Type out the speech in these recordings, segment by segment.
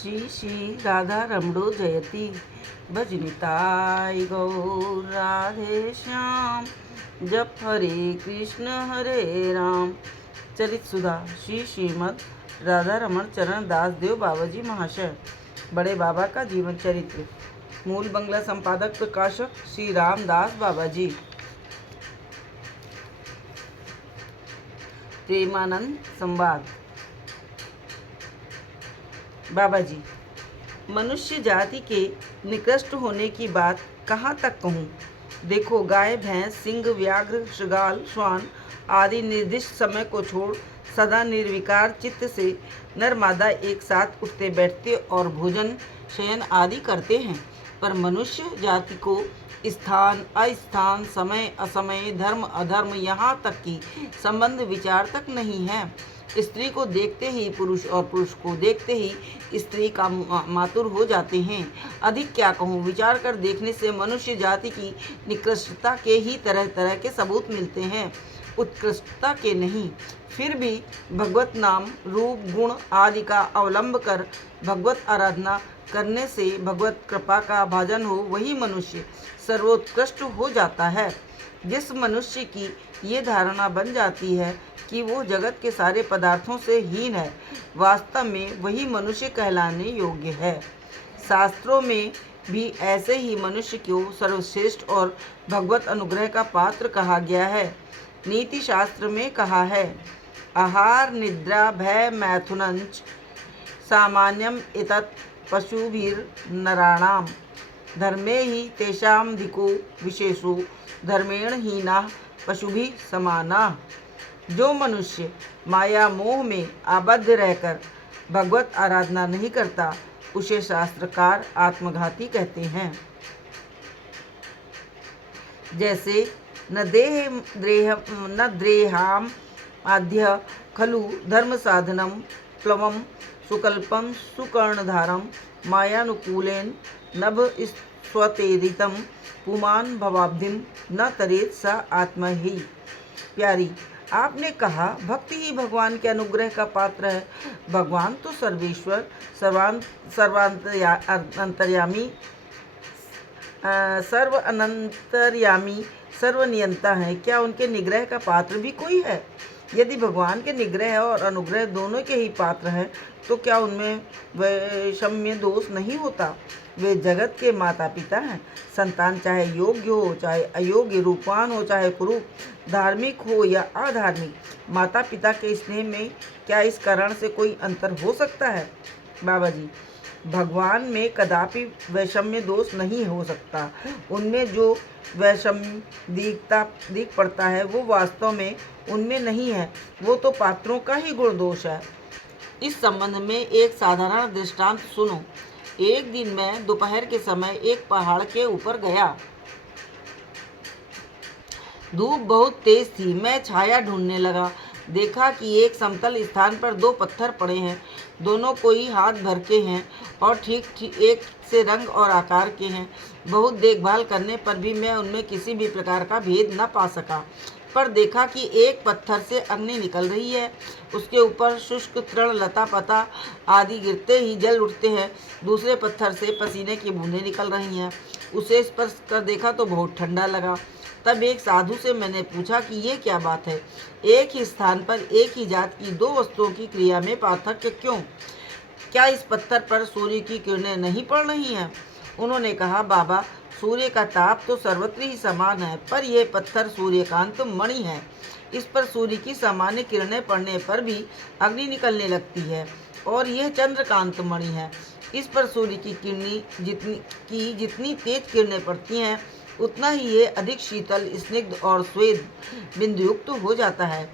श्री श्री राधा रमणो जयति भजनिताय गौर राधे श्याम। जप हरे कृष्ण राम। चरित सुधा श्री श्रीमद राधा रमण चरण दास देव बाबाजी महाशय। बड़े बाबा का जीवन चरित्र। मूल बंगला संपादक प्रकाशक श्री रामदास बाबाजी। प्रेमानंद संवाद। बाबाजी, मनुष्य जाति के निकृष्ट होने की बात कहाँ तक कहूँ। देखो, गाय, भैंस, सिंह, व्याघ्र, शृगाल, श्वान आदि निर्दिष्ट समय को छोड़ सदा निर्विकार चित्त से नर मादा एक साथ उठते बैठते और भोजन शयन आदि करते हैं। पर मनुष्य जाति को स्थान अस्थान, समय असमय, धर्म अधर्म, यहाँ तक कि संबंध विचार तक नहीं है। स्त्री को देखते ही पुरुष और पुरुष को देखते ही स्त्री का मातुर हो जाते हैं। अधिक क्या कहूँ, विचार कर देखने से मनुष्य जाति की निकृष्टता के ही तरह तरह के सबूत मिलते हैं, उत्कृष्टता के नहीं। फिर भी भगवत नाम, रूप, गुण आदि का अवलंब कर भगवत आराधना करने से भगवत कृपा का भाजन हो, वही मनुष्य सर्वोत्कृष्ट हो जाता है। जिस मनुष्य की ये धारणा बन जाती है कि वो जगत के सारे पदार्थों से हीन है, वास्तव में वही मनुष्य कहलाने योग्य है। शास्त्रों में भी ऐसे ही मनुष्य को सर्वश्रेष्ठ और भगवत अनुग्रह का पात्र कहा गया है। नीति शास्त्र में कहा है, आहार निद्रा भय मैथुनंच सामान्यम इतत् पशुभिर्नराणाम धर्मे ही तेषां धिको विशेषो धर्मेण हीना पशुभिः समाना। जो मनुष्य माया मोह में आबद्ध रहकर भगवत आराधना नहीं करता, उसे शास्त्रकार आत्मघाती कहते हैं। जैसे न द्रेहाम आद्य खलु धर्म साधनम प्लवम सुकल्पम सुकर्णधारम मायानुकूलेन नभ स्वतेदितम पुमान भवाब्धिम न तरेत सा आत्मा ही। प्यारी, आपने कहा भक्ति ही भगवान के अनुग्रह का पात्र है। भगवान तो सर्वेश्वर, सर्व अनंतर्यामी, सर्वनियंता है। क्या उनके निग्रह का पात्र भी कोई है? यदि भगवान के निग्रह और अनुग्रह दोनों के ही पात्र हैं, तो क्या उनमें वैषम्य दोष नहीं होता? वे जगत के माता पिता हैं। संतान चाहे योग्य हो चाहे अयोग्य, रूपवान हो चाहे कुरूप, धार्मिक हो या अधार्मिक, माता पिता के स्नेह में क्या इस कारण से कोई अंतर हो सकता है? बाबाजी, भगवान में कदापि वैषम्य दोष नहीं हो सकता। उनमें जो वैषम्य दिख पड़ता है, वो वास्तव में उनमें नहीं है, वो तो पात्रों का ही गुण दोष है। इस संबंध में एक साधारण दृष्टांत सुनो। एक दिन मैं दोपहर के समय एक पहाड़ के ऊपर गया। धूप बहुत तेज थी। मैं छाया ढूंढने लगा। देखा कि एक समतल स्थान पर दो पत्थर पड़े हैं। दोनों कोई हाथ भर के हैं और ठीक एक से रंग और आकार के हैं। बहुत देखभाल करने पर भी मैं उनमें किसी भी प्रकार का भेद न पा सका। पर देखा कि एक पत्थर से अग्नि निकल रही है। उसके ऊपर शुष्क तृण, लता पता आदि गिरते ही जल उठते हैं। दूसरे पत्थर से पसीने की बूंदें निकल रही हैं। उसे स्पर्श कर देखा तो बहुत ठंडा लगा। तब एक साधु से मैंने पूछा कि ये क्या बात है? एक ही स्थान पर एक ही जात की दो वस्तुओं की क्रिया में पार्थक्य क्यों? क्या इस पत्थर पर सूर्य की किरणें नहीं पड़ रही हैं? उन्होंने कहा, बाबा, सूर्य का ताप तो सर्वत्र ही समान है, पर यह पत्थर सूर्यकांत मणि है। इस पर सूर्य की सामान्य किरणें पड़ने पर भी अग्नि निकलने लगती है, और यह चंद्रकांत मणि है। इस पर सूर्य की जितनी तेज किरणें पड़ती हैं, उतना ही ये अधिक शीतल, स्निग्ध और श्वेत बिंदुयुक्त हो जाता है।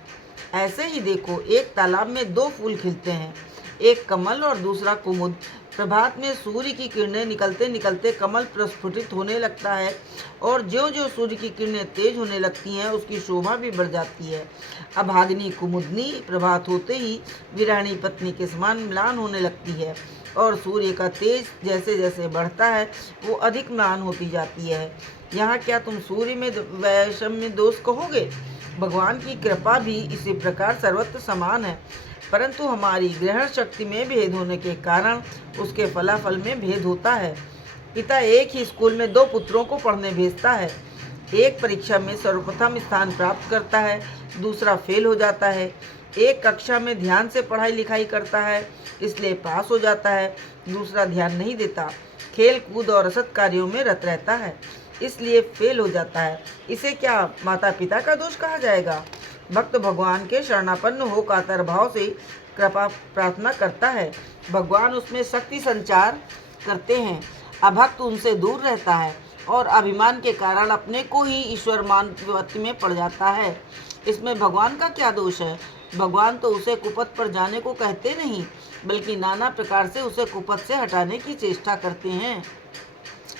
ऐसे ही देखो, एक तालाब में दो फूल खिलते हैं, एक कमल और दूसरा कुमुद। प्रभात में सूर्य की किरणें निकलते निकलते कमल प्रस्फुटित होने लगता है, और ज्यों ज्यों सूर्य की किरणें तेज होने लगती हैं, उसकी शोभा भी बढ़ जाती है। अभागिनी कुमुदनी प्रभात होते ही विराणी पत्नी के समान म्लान होने लगती है, और सूर्य का तेज जैसे जैसे बढ़ता है, वो अधिक म्लान होती जाती है। यहाँ क्या तुम सूर्य में वैषम्य दोष कहोगे? भगवान की कृपा भी इसी प्रकार सर्वत्र समान है, परंतु हमारी ग्रहण शक्ति में भेद होने के कारण उसके फलाफल में भेद होता है। पिता एक ही स्कूल में 2 पुत्रों को पढ़ने भेजता है। एक परीक्षा में सर्वप्रथम स्थान प्राप्त करता है, दूसरा फेल हो जाता है। एक कक्षा में ध्यान से पढ़ाई लिखाई करता है, इसलिए पास हो जाता है, दूसरा ध्यान नहीं देता, खेल कूद और असत कार्यों में रत रहता है, इसलिए फेल हो जाता है। इसे क्या माता पिता का दोष कहा जाएगा? भक्त भगवान के शरणापन्न हो कातर भाव से कृपा प्रार्थना करता है, भगवान उसमें शक्ति संचार करते हैं। अभक्त उनसे दूर रहता है और अभिमान के कारण अपने को ही ईश्वर मान विपत्ति में पड़ जाता है। इसमें भगवान का क्या दोष है? भगवान तो उसे कुपथ पर जाने को कहते नहीं, बल्कि नाना प्रकार से उसे कुपथ से हटाने की चेष्टा करते हैं।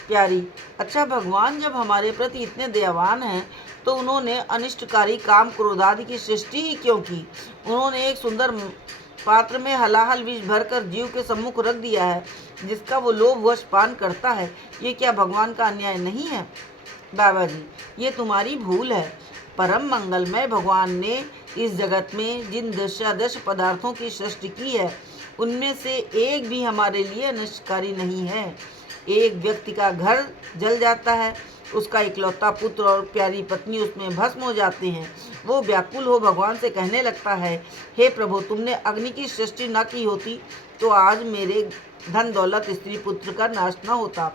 प्यारी, अच्छा भगवान जब हमारे प्रति इतने दयावान हैं, तो उन्होंने अनिष्टकारी काम क्रोध आदि की सृष्टि ही क्यों की? उन्होंने एक सुंदर पात्र में हलाहल विष भरकर जीव के सम्मुख रख दिया है, जिसका वो लोभवश पान करता है। ये क्या भगवान का अन्याय नहीं है? बाबा जी, ये तुम्हारी भूल है। परम मंगलमय भगवान ने इस जगत में जिन दशादश पदार्थों की सृष्टि की है, उनमें से एक भी हमारे लिए अनिष्टकारी नहीं है। एक व्यक्ति का घर जल जाता है, उसका इकलौता पुत्र और प्यारी पत्नी उसमें भस्म हो जाते हैं। वो व्याकुल हो भगवान से कहने लगता है, हे प्रभु, तुमने अग्नि की सृष्टि न की होती तो आज मेरे धन दौलत स्त्री पुत्र का नाश न होता।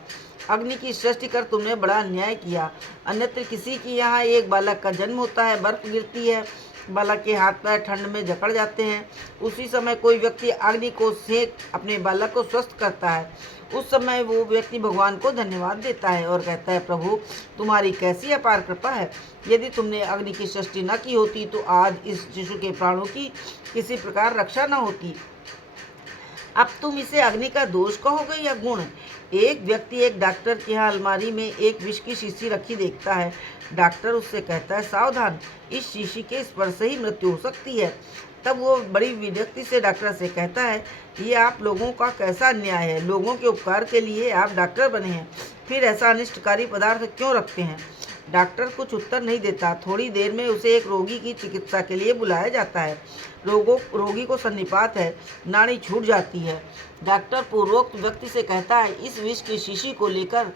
अग्नि की सृष्टि कर तुमने बड़ा अन्याय किया। अन्यत्र किसी के यहाँ एक बालक का जन्म होता है, बर्फ गिरती है, बालक के हाथ पैर ठंड में जकड़ जाते हैं। उसी समय कोई व्यक्ति अग्नि को सेक अपने बालक को स्वस्थ करता है। उस समय वो व्यक्ति भगवान को धन्यवाद देता है और कहता है, प्रभु, तुम्हारी कैसी अपार कृपा है। यदि तुमने अग्नि की सृष्टि न की होती तो आज इस शिशु के प्राणों की किसी प्रकार रक्षा न होती। अब तुम इसे अग्नि का दोष कहोगे या गुण? एक व्यक्ति एक डॉक्टर के यहाँ अलमारी में एक विष की शीशी रखी देखता है। डॉक्टर उससे कहता है, सावधान, इस शीशी के स्पर्श से ही मृत्यु हो सकती है। तब वो बड़ी विरक्ति से डॉक्टर से कहता है, ये आप लोगों का कैसा अन्याय है। लोगों के उपकार के लिए आप डॉक्टर बने हैं, फिर ऐसा अनिष्टकारी पदार्थ क्यों रखते हैं? डॉक्टर कुछ उत्तर नहीं देता। थोड़ी देर में उसे एक रोगी की चिकित्सा के लिए बुलाया जाता है। रोगी को सन्निपात है, नाड़ी छूट जाती है। डॉक्टर पूर्वोक्त व्यक्ति से कहता है, इस विष की शीशी को लेकर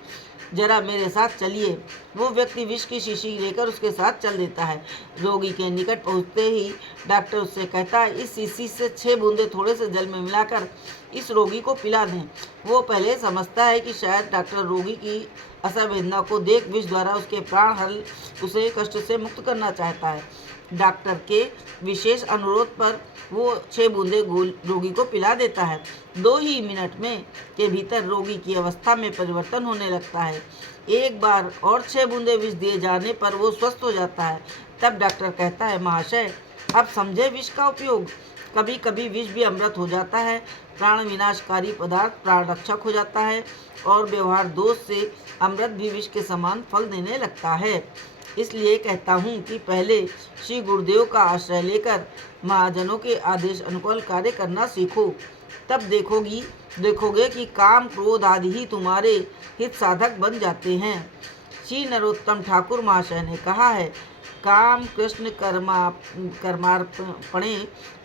जरा मेरे साथ चलिए। वो व्यक्ति विष की शीशी लेकर उसके साथ चल देता है। रोगी के निकट पहुंचते ही डॉक्टर उससे कहता है, इस शीशी से 6 बूंदे थोड़े से जल में मिलाकर इस रोगी को पिला दें। वो पहले समझता है कि शायद डॉक्टर रोगी की असंवेदना को देख विष द्वारा उसके प्राण हल उसे कष्ट से मुक्त करना चाहता है। डॉक्टर के विशेष अनुरोध पर वो 6 बूंदे रोगी को पिला देता है। 2 ही मिनट में के भीतर रोगी की अवस्था में परिवर्तन होने लगता है। एक बार और 6 बूंदे विष दिए जाने पर वो स्वस्थ हो जाता है। तब डॉक्टर कहता है, महाशय, अब समझे विष का उपयोग। कभी कभी विष भी अमृत हो जाता है। प्राण विनाशकारी पदार्थ प्राण रक्षक हो जाता है और व्यवहार दोष से अमृत भी विष के समान फल देने लगता है। इसलिए कहता हूँ कि पहले श्री गुरुदेव का आश्रय लेकर महाजनों के आदेश अनुकूल कार्य करना सीखो। तब देखोगे कि काम क्रोध आदि ही तुम्हारे हित साधक बन जाते हैं। श्री नरोत्तम ठाकुर महाशय ने कहा है, काम कृष्ण कर्मार्पणे,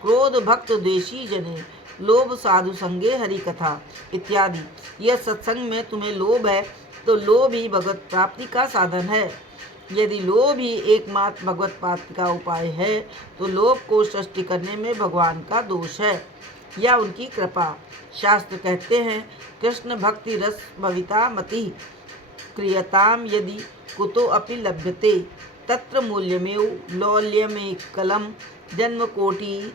क्रोध भक्त द्वेषी जने, लोभ साधु संगे हरि कथा इत्यादि। यह सत्संग में तुम्हें लोभ है तो लोभ ही भगवत प्राप्ति का साधन है। यदि लोभ ही एकमात्र भगवत प्राप्ति का उपाय है तो लोभ को सृष्टि करने में भगवान का दोष है या उनकी कृपा। शास्त्र कहते हैं, कृष्ण भक्ति रस भविता मति क्रियताम यदि कुतो अपि लभ्यते तत्र मूल्यमेव लौल्यमेकलम जन्म कोटि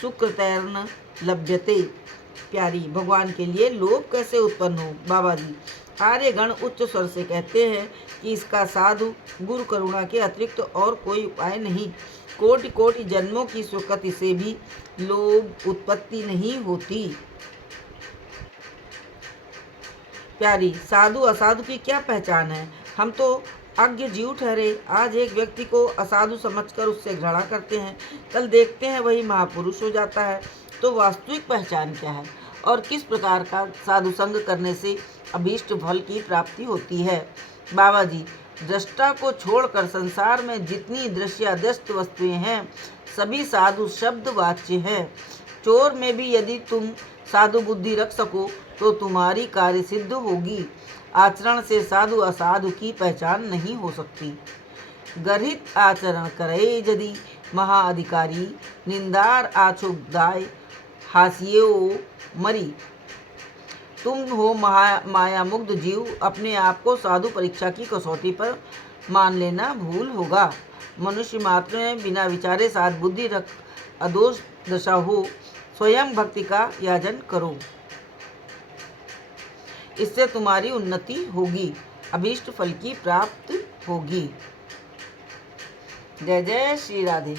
सुकृतैर्न लभ्यते। प्यारी, भगवान के लिए लोभ कैसे उत्पन्न हो? बाबा जी, आर्यगण उच्च स्वर से कहते हैं कि इसका साधु गुरु करुणा के अतिरिक्त और कोई उपाय नहीं। कोटि कोटि जन्मों की सुकृति से भी लोभ उत्पत्ति नहीं होती। प्यारी, साधु असाधु की क्या पहचान है? हम तो अज्ञ जीव ठहरे। आज एक व्यक्ति को असाधु समझकर उससे घृणा करते हैं, कल देखते हैं वही महापुरुष हो जाता है। तो वास्तविक पहचान क्या है और किस प्रकार का साधु संग करने से अभीष्ट फल की प्राप्ति होती है? बाबा जी, दृष्टा को छोड़कर संसार में जितनी दृश्यादृष्ट वस्तुएं हैं सभी साधु शब्द वाच्य है। चोर में भी यदि तुम साधु बुद्धि रख सको तो तुम्हारी कार्य सिद्ध होगी। आचरण से साधु असाधु की पहचान नहीं हो सकती। गर्हित आचरण करे यदि महाअधिकारी, निंदार आछुदाय हासियो मरी। तुम हो माया मुग्ध जीव, अपने आप को साधु परीक्षा की कसौटी पर मान लेना भूल होगा। मनुष्य मात्र में बिना विचारे साध बुद्धि रख अदोष दशा हो। स्वयं भक्ति का याजन करो, इससे तुम्हारी उन्नति होगी, अभीष्ट फल की प्राप्त होगी। जय जय श्री राधे।